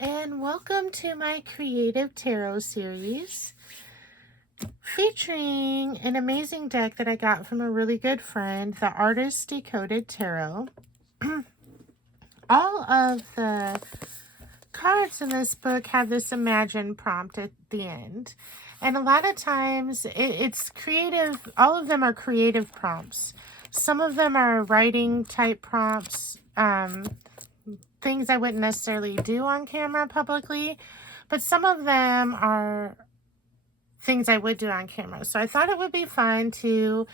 and welcome to my Creative Tarot series featuring an amazing deck that I got from a really good friend, the Artist Decoded Tarot. All of the cards in this book have this imagine prompt at the end, and a lot of times it's creative. All of them are creative prompts. Some of them are writing type prompts, things I wouldn't necessarily do on camera publicly, but some of them are things I would do on camera. So I thought it would be fun to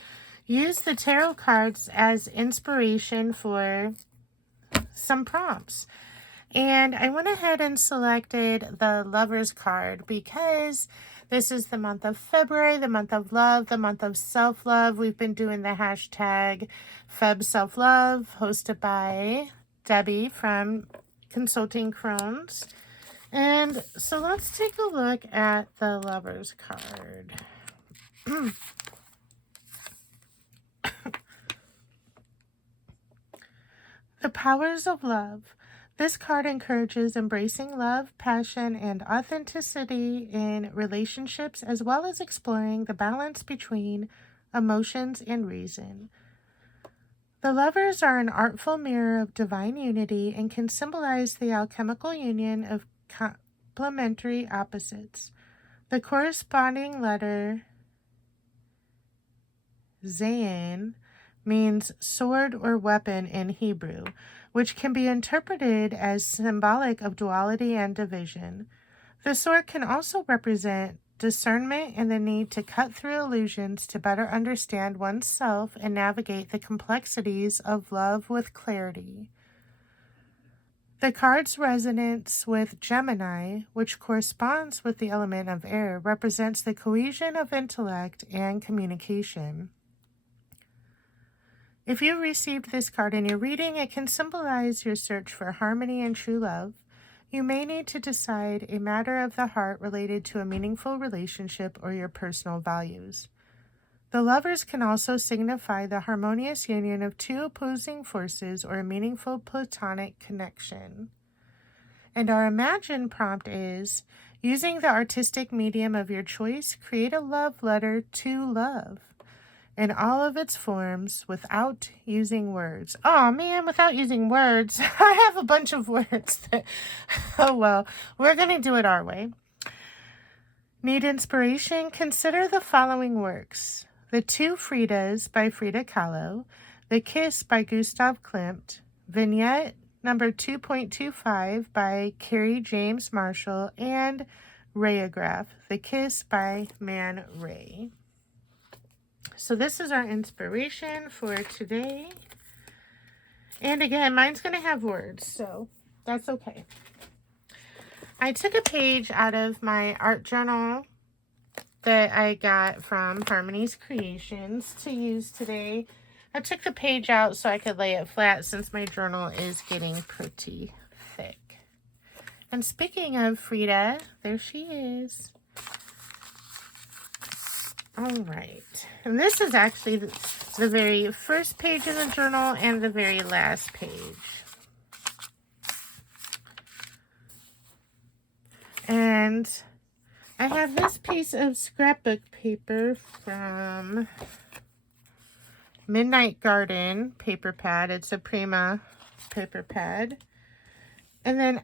use the tarot cards as inspiration for some prompts. And I went ahead and selected the Lovers card because this is the month of February, the month of love, the month of self-love. We've been doing the hashtag Feb Self-Love, hosted by Debbie from Consulting Crohn's. And so let's take a look at the Lovers card. The powers of love. This card encourages embracing love, passion, and authenticity in relationships, as well as exploring the balance between emotions and reason. The Lovers are an artful mirror of divine unity and can symbolize the alchemical union of complementary opposites. The corresponding letter, Zayin, means sword or weapon in Hebrew, which can be interpreted as symbolic of duality and division. The sword can also represent discernment and the need to cut through illusions to better understand oneself and navigate the complexities of love with clarity. The card's resonance with Gemini, which corresponds with the element of air, represents the cohesion of intellect and communication. If you received this card in your reading, it can symbolize your search for harmony and true love. You may need to decide a matter of the heart related to a meaningful relationship or your personal values. The Lovers can also signify the harmonious union of two opposing forces or a meaningful platonic connection. And our Imagine prompt is, using the artistic medium of your choice, create a love letter to love in all of its forms without using words. Oh man, without using words. I have a bunch of words that, oh well, we're going to do it our way. Need inspiration? Consider the following works: The Two Fridas by Frida Kahlo, The Kiss by Gustav Klimt, Vignette number 2.25 by Carrie James Marshall, and Rayograph, The Kiss by Man Ray. So this is our inspiration for today. And again, mine's going to have words, so that's okay. I took a page out of my art journal that I got from Harmony's Creations to use today. I took the page out so I could lay it flat since my journal is getting pretty thick. And speaking of Frida, there she is. All right, and this is actually the very first page in the journal and the very last page. And I have this piece of scrapbook paper from Midnight Garden paper pad. It's a Prima paper pad. And then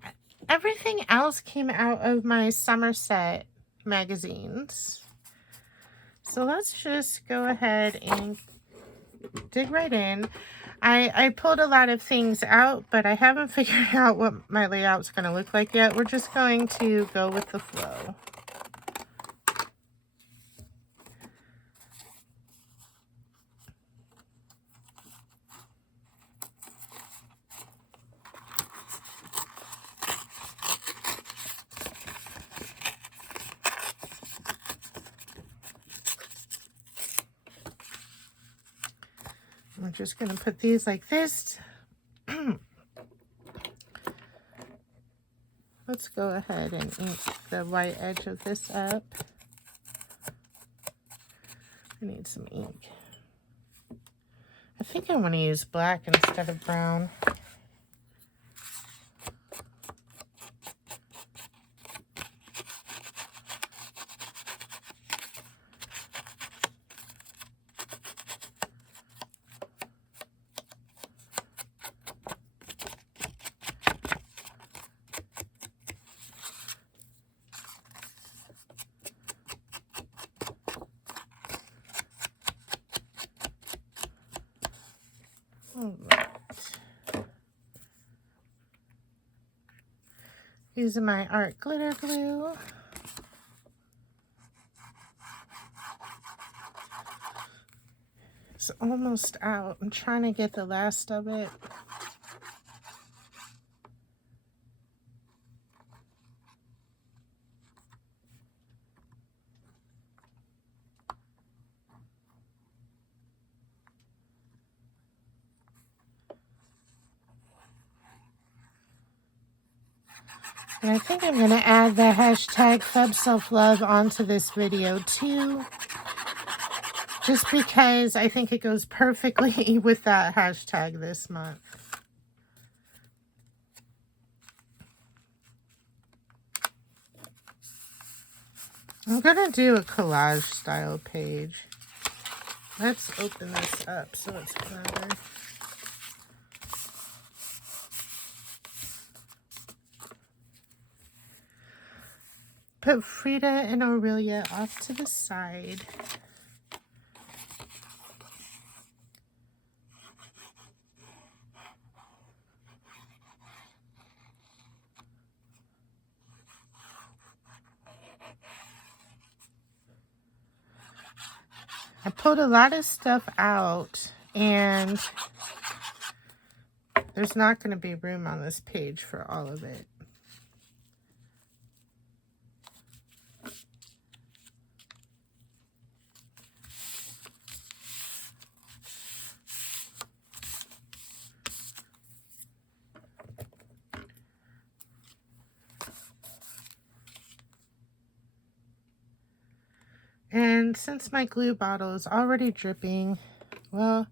everything else came out of my Somerset magazines. So let's just go ahead and dig right in. I pulled a lot of things out, but I haven't figured out what my layout's going to look like yet. We're just going to go with the flow. We're just going to put these like this. Let's go ahead and ink the white edge of this up. I need some ink. I think I want to use black instead of brown. Using my art glitter glue. It's almost out. I'm trying to get the last of it. And I think I'm going to add the hashtag FebSelfLove onto this video too. Just because I think it goes perfectly with that hashtag this month. I'm going to do a collage style page. Let's open this up so it's better. Put Frida and Aurelia off to the side. I pulled a lot of stuff out, and there's not going to be room on this page for all of it. And since my glue bottle is already dripping, well,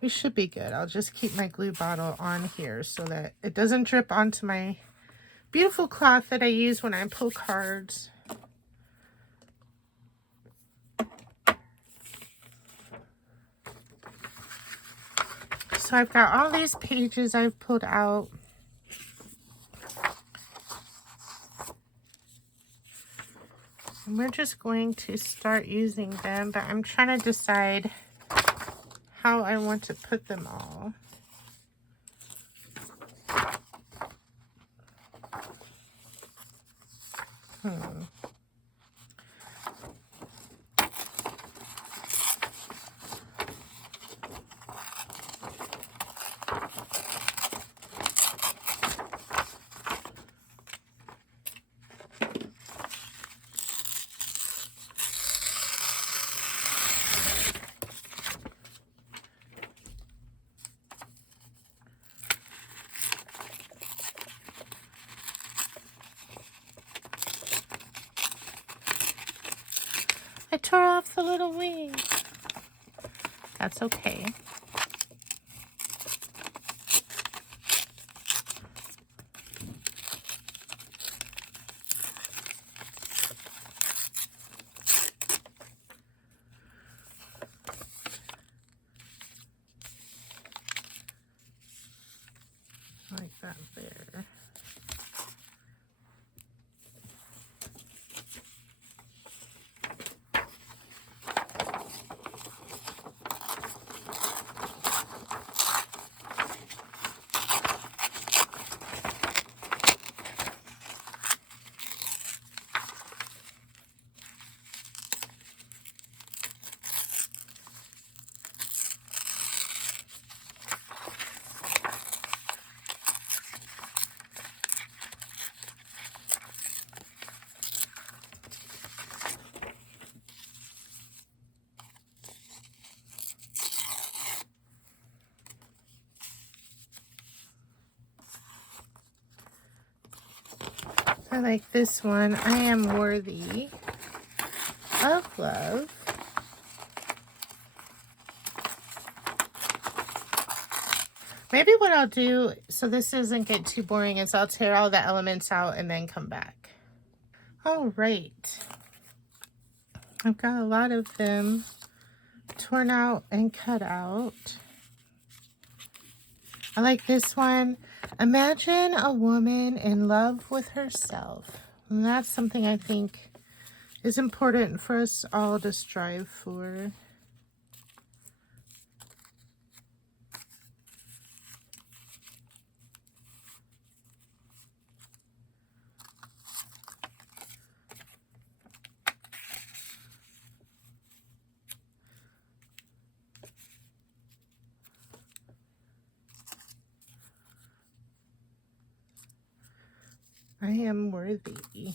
we should be good. I'll just keep my glue bottle on here so that it doesn't drip onto my beautiful cloth that I use when I pull cards. So I've got all these pages I've pulled out. And we're just going to start using them, but I'm trying to decide how I want to put them all. I tore off the little wing. That's okay. Like that there. I like this one. I am worthy of love. Maybe what I'll do, so this doesn't get too boring, is I'll tear all the elements out and then come back. All right. I've got a lot of them torn out and cut out. I like this one. Imagine a woman in love with herself. And that's something I think is important for us all to strive for. I am worthy.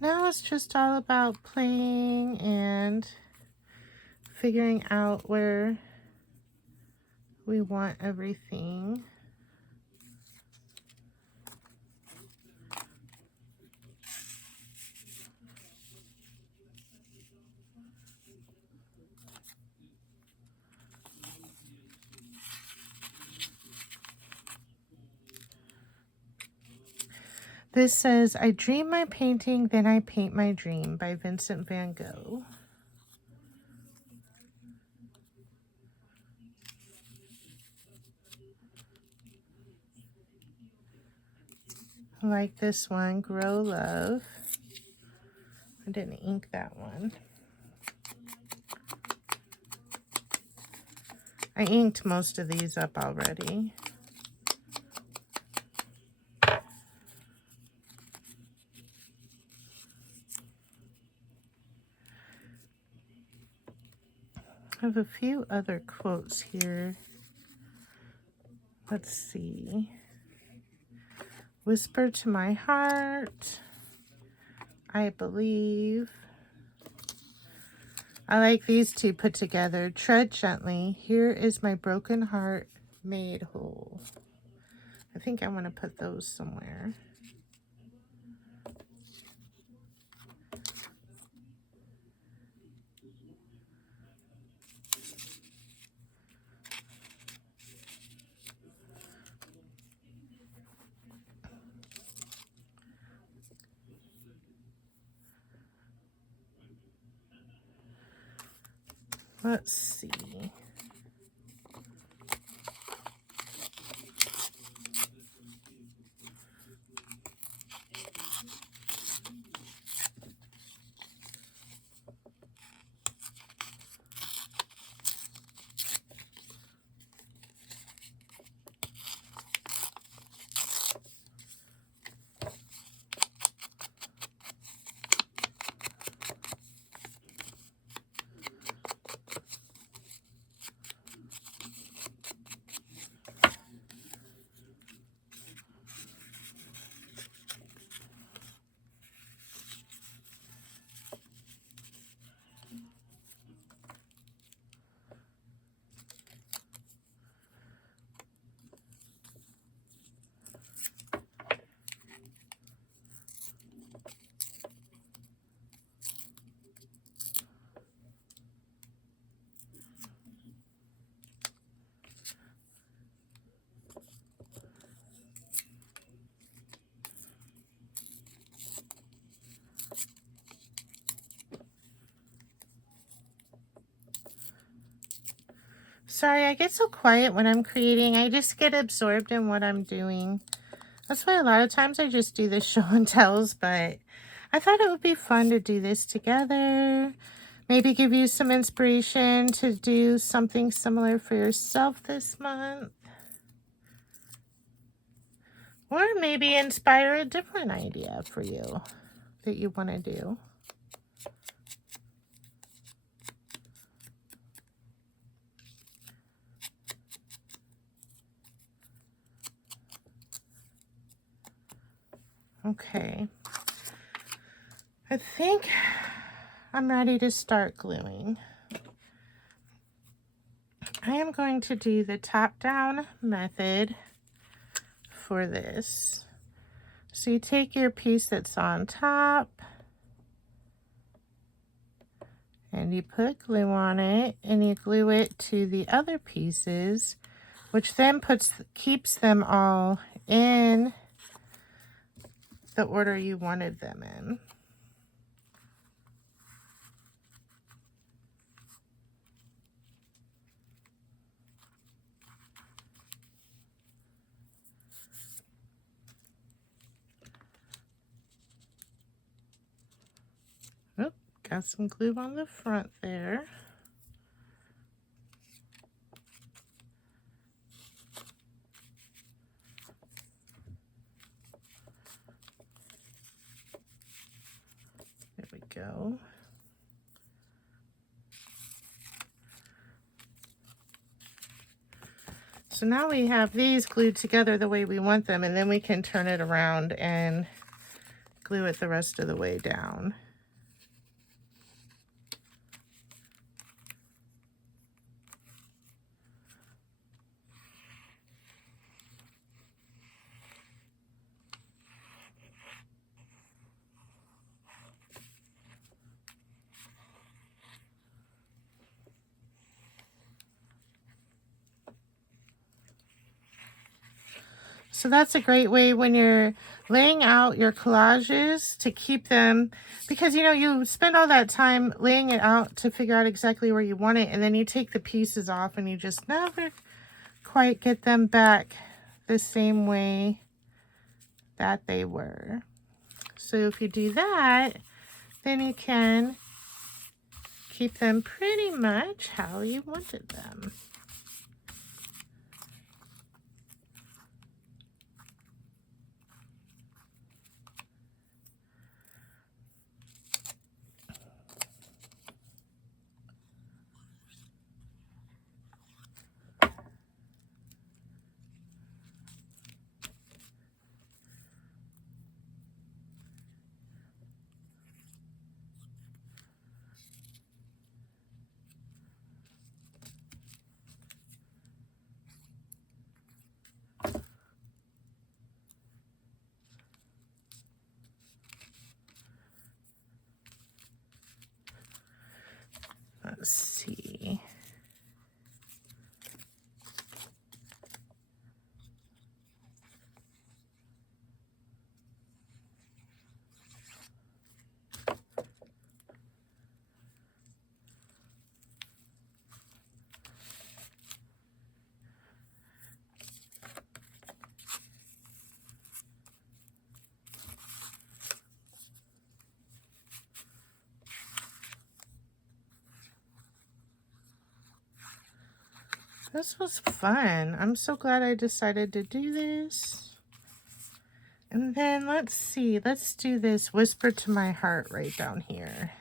Now it's just all about playing and figuring out where we want everything. This says, I dream my painting, then I paint my dream by Vincent van Gogh. I like this one, Grow Love. I didn't ink that one. I inked most of these up already. I have a few other quotes here. Let's see. Whisper to my heart. I believe. I like these two put together. Tread gently. Here is my broken heart made whole. I think I want to put those somewhere. Let's see. Sorry, I get so quiet when I'm creating. I just get absorbed in what I'm doing. That's why a lot of times I just do the show and tells, but I thought it would be fun to do this together. Maybe give you some inspiration to do something similar for yourself this month. Or maybe inspire a different idea for you that you want to do. Okay. I think I'm ready to start gluing. I am going to do the top-down method for this. So you take your piece that's on top and you put glue on it and you glue it to the other pieces, which then keeps them all in the order you wanted them in. Oh, got some glue on the front there. go. So now we have these glued together the way we want them, and then we can turn it around and glue it the rest of the way down. So that's a great way when you're laying out your collages to keep them, because you know, you spend all that time laying it out to figure out exactly where you want it, and then you take the pieces off and you just never quite get them back the same way that they were. So if you do that, then you can keep them pretty much how you wanted them. Let's see. This was fun. I'm so glad I decided to do this. And then let's see, let's do this Whisper to My Heart right down here.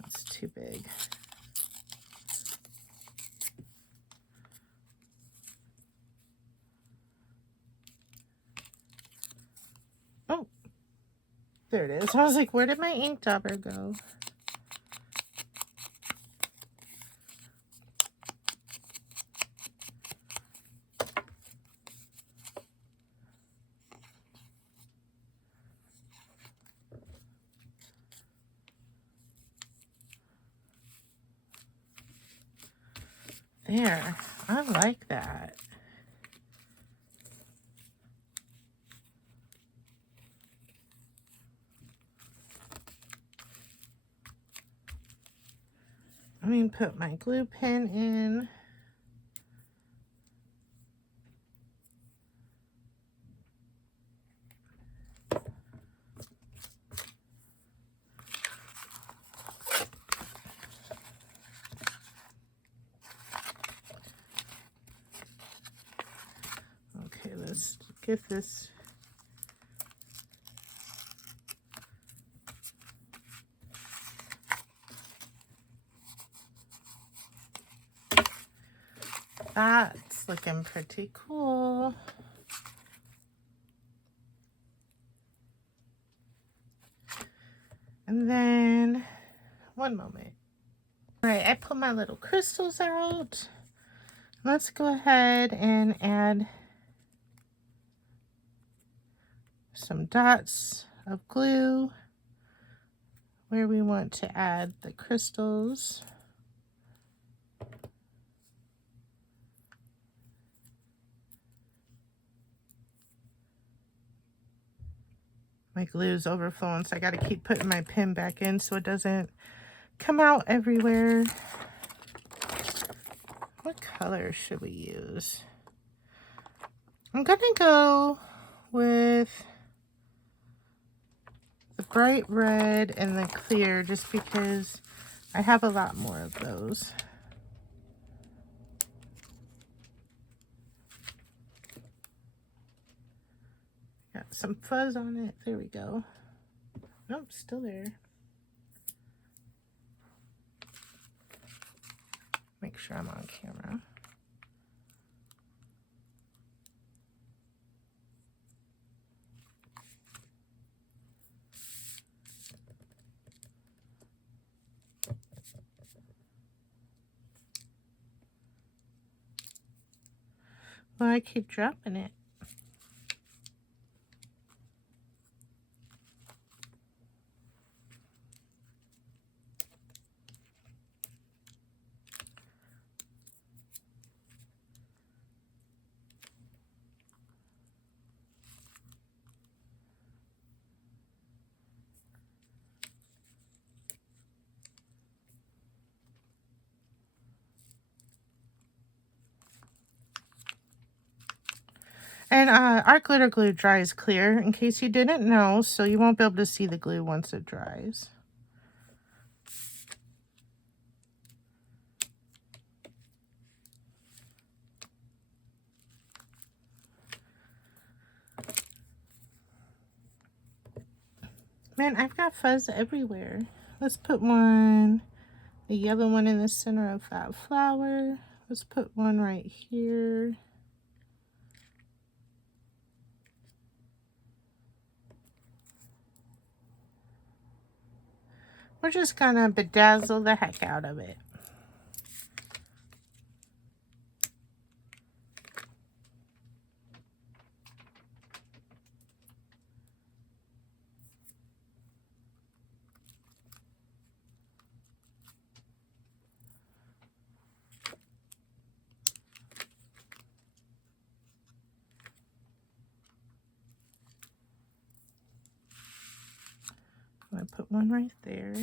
That's too big. Oh, there it is. I was like, where did my ink dauber go? There, I like that. Let me put my glue pen in. Okay, let's get this. That's looking pretty cool. And then, one moment. All right, I pull my little crystals out. Let's go ahead and add some dots of glue where we want to add the crystals. My glue's overflowing, so I got to keep putting my pen back in so it doesn't come out everywhere. What color should we use? I'm gonna go with the bright red and the clear just because I have a lot more of those. Got some fuzz on it. There we go. Nope, still there. Make sure I'm on camera. Well, I keep dropping it. And art glitter glue dries clear, in case you didn't know, so you won't be able to see the glue once it dries. Man, I've got fuzz everywhere. Let's put one, the yellow one in the center of that flower. Let's put one right here. We're just gonna bedazzle the heck out of it. I'm gonna put one right there.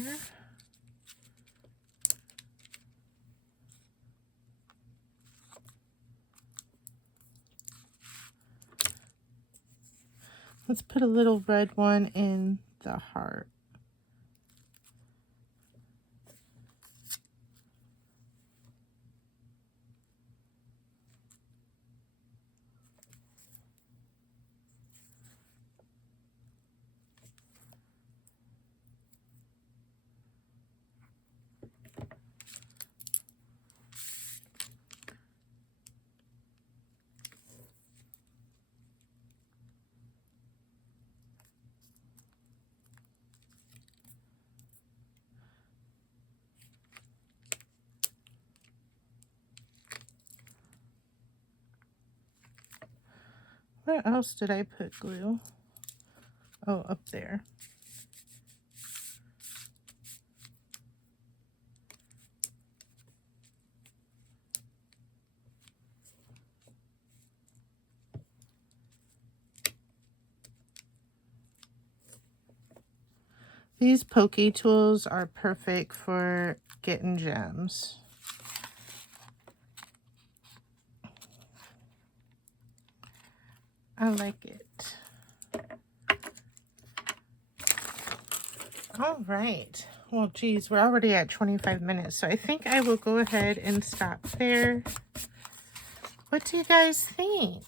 Let's put a little red one in the heart. Where else did I put glue? Oh, up there. These pokey tools are perfect for getting gems. I like it. All right. Well, geez, we're already at 25 minutes, so I think I will go ahead and stop there. What do you guys think?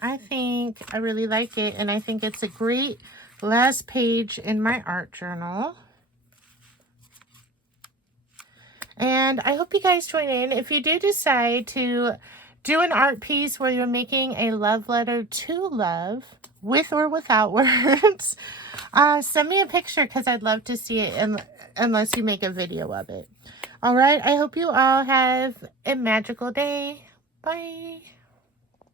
I think I really like it, and I think it's a great last page in my art journal. And I hope you guys join in. If you do decide to do an art piece where you're making a love letter to love, with or without words, send me a picture because I'd love to see it unless you make a video of it. All right, I hope you all have a magical day. Bye.